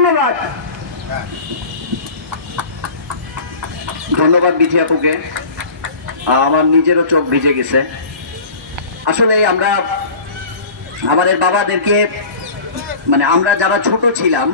ধন্যবাদ। ধন্যবাদ বিথি আপুকে। আমার নিজেরও চোখ ভিজে গেছে। আসলে আমরা আমাদের বাবাদেরকে, মানে আমরা যারা ছোট ছিলাম